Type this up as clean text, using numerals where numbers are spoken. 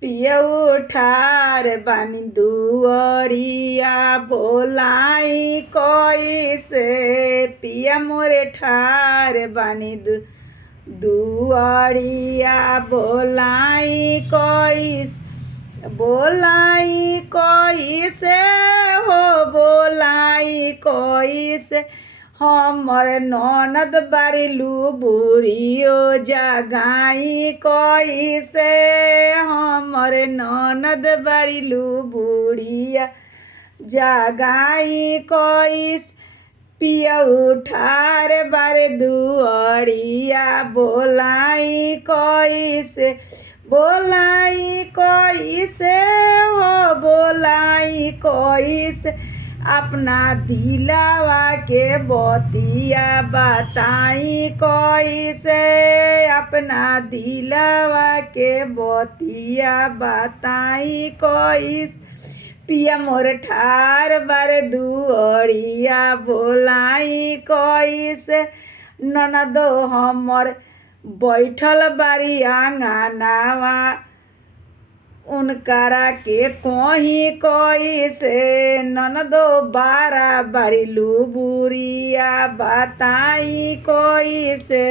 पियऊ ठार बानी दुअरिया बोलाई कैसे पिया मोरे ठार बानी दुअरिया बोलाई कैसे हो बोलाई कैसे हमर ननद बारिलू बुढ़ियो जगाई कैसे हमर ननद बारिलू बुढ़िया जगाई कैसे पियऊ ठार बारे दुअरिया बोलाई कैसे हो बोलाई कैसे अपना दिलावा के बतिया बताई कैसे अपना दिलावा के बतिया बताई कैसे पिया मोर ठार बारे दुअरिया बोलाई कैसे ननदो हमर बैठल बारी आंगनावा उनकरा के कहीं कैसे ननदो बारा बारिलू बुढ़िया बताई कैसे।